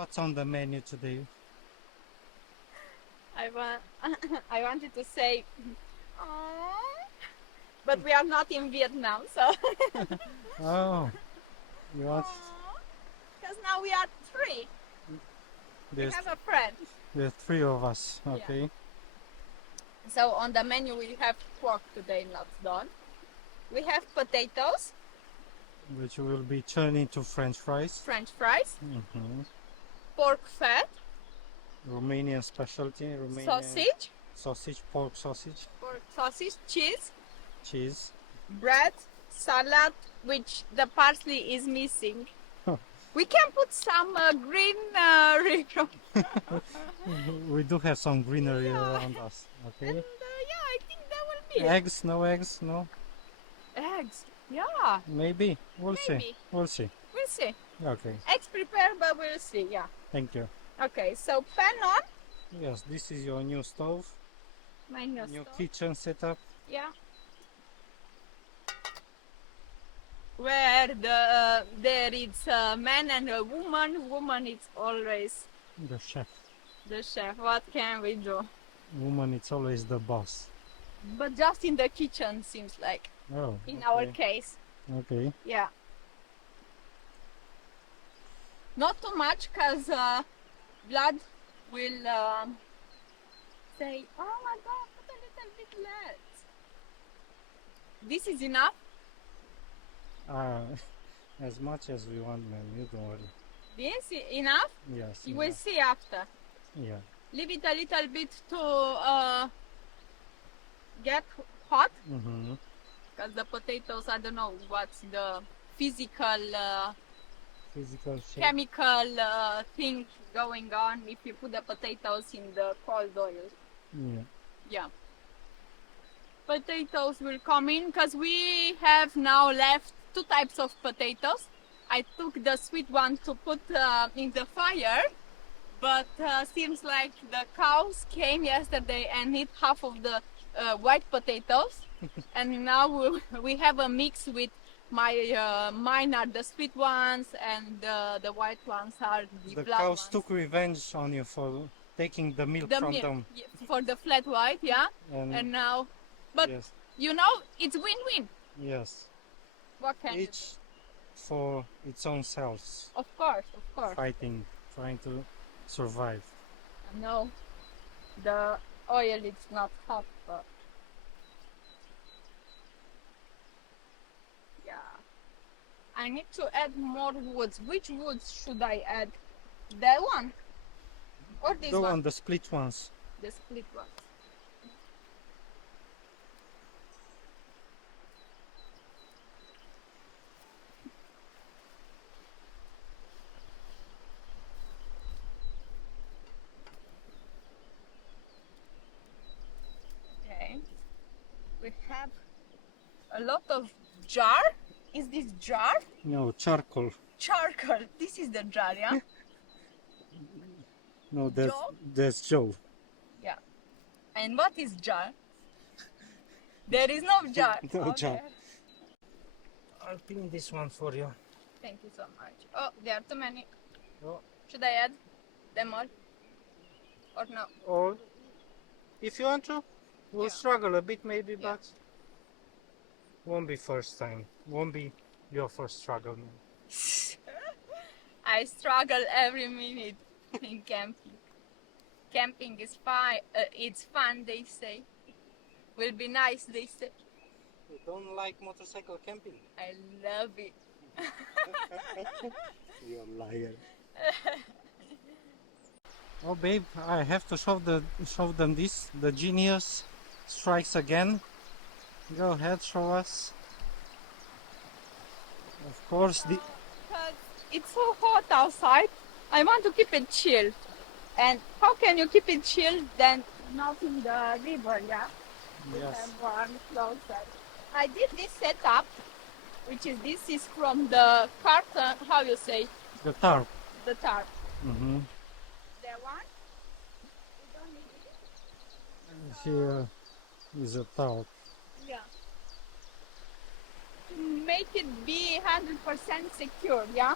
What's on the menu today? I wanted to say, "Aww," but we are not in Vietnam, so Oh, you want? because now we are three. We There's have a friend. there's three of us. Yeah. Okay. So on the menu we have pork today, not done. We have potatoes, Which will be turned into French fries. French fries, Hmm. pork fat, Romanian specialty. Romanian sausage, pork sausage, cheese, cheese. bread, salad, which the parsley is missing. We can put some green We do have some greenery around us. Okay. And yeah, I think that will be it. Eggs? No eggs? No? Eggs. Yeah, Maybe. We'll see. maybe. We'll see. We'll see. Okay. Eggs prepared, but we'll see. Yeah. Thank you. Okay, so pan on. Yes, this is your new stove. My new New stove. kitchen setup. Yeah. Where there is a man and a woman. Woman is always The chef. the chef. What can we do? Woman, it's always the boss. But just in the kitchen seems like. Oh. In our case. Okay. Yeah. Not too much, because blood will say, "Oh my God, put a little bit less." This is enough. As much as we want, man. You don't worry. This is enough. Yes. You will see after. Yeah. Leave it a little bit to get hot, Mm-hmm. because the potatoes, I don't know what's the physical, Physical shape. chemical thing going on if you put the potatoes in the cold oil. Yeah. Yeah. Potatoes will come in, because we have now left two types of potatoes. I took the sweet one to put in the fire, but seems like the cows came yesterday and ate half of the white potatoes, and now we have a mix with mine are the sweet ones, and the white ones are the The black cows ones. took revenge on you for taking the milk The from milk, them. for the flat white, yeah, and now, but yes. you know, it's win-win. Yes. What can you do? Each for its own selves. Of course, of course. Fighting, trying to survive. No, the oil is not hot, but yeah. I need to add more woods. Which woods should I add? That one or this The one? one, the split ones. The split one. Okay. We have a lot of jar. Is this jar? No, charcoal. Charcoal. This is the jar, yeah? No, Joe? that's Joe. Yeah. And what is jar? There is no jar. No Okay. jar. I'll clean this one for you. Thank you so much. Oh, there are too many. Oh. Should I add them all? Or no? Or if you want to, we'll Yeah. struggle a bit maybe, Yeah. but won't be first time. Won't be your first struggle. I struggle every minute in camping. Camping is fine. It's fun, they say. Will be nice, they say. You don't like motorcycle camping? I love it. You're a liar. Oh babe, I have to show them this. The genius strikes again. Go ahead, show us. Of course, Because it's so hot outside, I want to keep it chilled. And how can you keep it chilled then not in the river, yeah? yes. And warm closer. I did this setup, this is from the carton, how you say, The tarp. the tarp. Mm-hmm. That one? We don't need it. Here is a tarp. Yeah. To make it be 100% secure, yeah?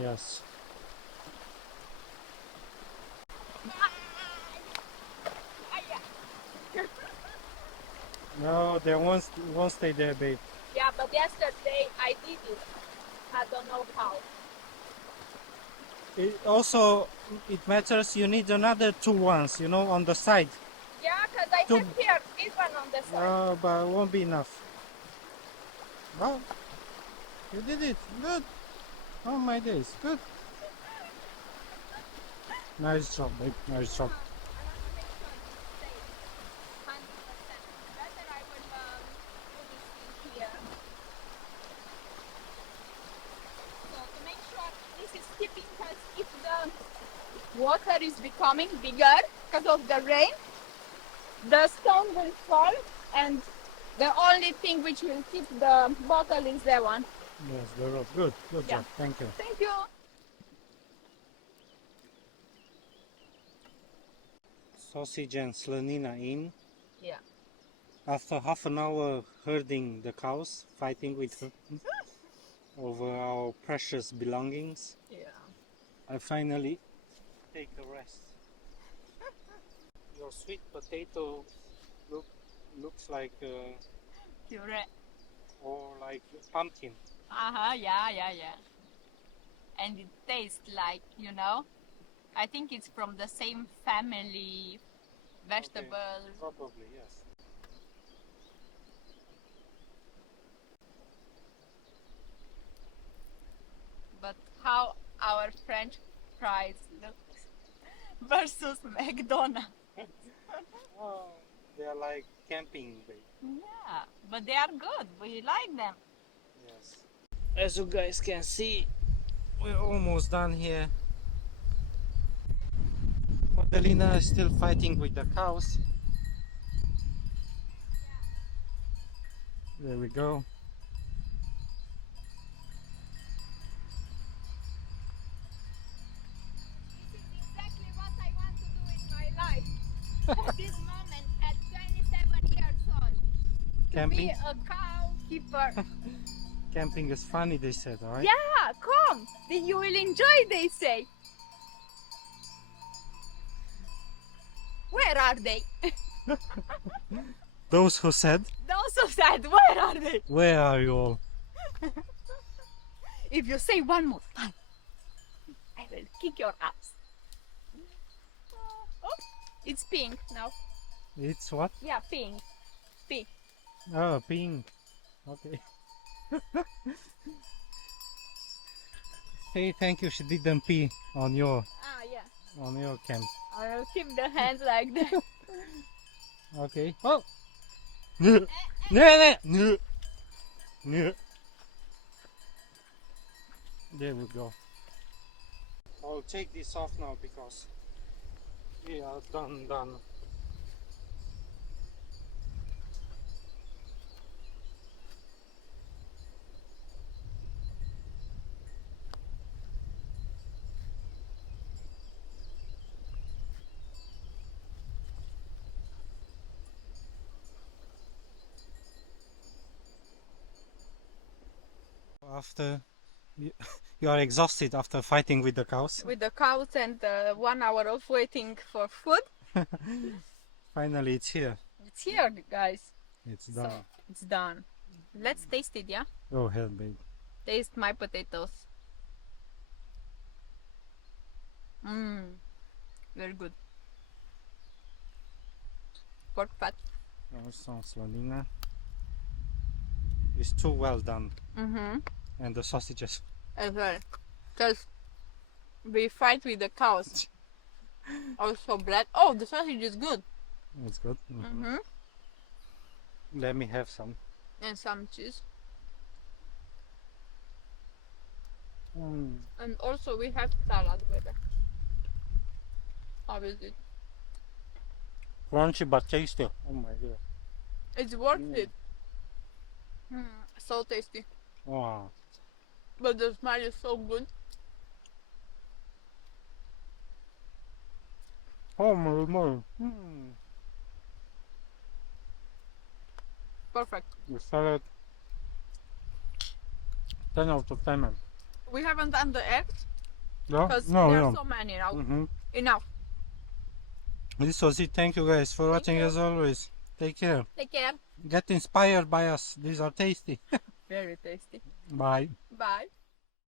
Yes. No, they won't stay there, babe. Yeah, but yesterday I did it. I don't know how. It matters. You need another two ones, you know, on the side. Yeah, because I Two. have here this one on the side. No, but it won't be enough. Well, you did it. Good. Oh my days. Good. Nice job, babe. Nice job. I want to make sure it stays 100%. Better I will put this in here. So to make sure this is keeping, because if the water is becoming bigger because of the rain, the stone will fall, and the only thing which will keep the bottle is that one. Yes, the rope. Good. Good Yeah. job. Thank you. Thank you. Sausage and slanina in. Yeah. After half an hour herding the cows, fighting with her over our precious belongings, Yeah. I finally take a rest. Your sweet potato looks like Puree. or like pumpkin. Yeah. And it tastes like, I think it's from the same family vegetables. Okay, probably yes. But how our French fries look versus McDonald's. Oh, they are like camping, babe. Yeah, but they are good. We like them. Yes. As you guys can see, We're almost done here. Magdalena is still fighting with the cows. There we go. This is exactly what I want to do in my life. At this moment, at 27 years old. To Camping? be a cow keeper. Camping is funny, they said, alright? Yeah, come. You will enjoy, they say. Where are they? Those who said, Those who said, where are they? where are you all? If you say one more time, I will kick your ass. Oh, it's pink now. It's what? Yeah, pink. Pink. Oh, pink. Okay. Say thank you, she didn't pee on your Yeah. camp. I will keep the hands like that. Okay. Oh! No! No! No! No! There we go. I'll take this off now because we are done. After you are exhausted after fighting with the cows. With the cows and 1 hour of waiting for food. Finally, it's here. It's here, guys. It's done. So, it's done. Let's taste it, yeah? Go ahead, babe. Taste my potatoes. Mmm. Very good. Pork fat. Also, slanina. It's too well done. Mm-hmm. And the sausages. As well. Because we fight with the cows. Also bread. Oh, the sausage is good. It's good. Mm-hmm. Let me have some. And some cheese. Mm. And also we have salad with it. How is it? Crunchy but tasty. Oh my god. It's worth it. So tasty. Wow. But the smell is so good. Oh my god. Perfect. The salad. 10 out of 10. We haven't done the eggs Yeah? because No, there no. are so many now. Mm-hmm. Enough. This was it. Thank you guys for watching you. as always. Take care. Take care. Get inspired by us. These are tasty. Very tasty. Bye. Bye.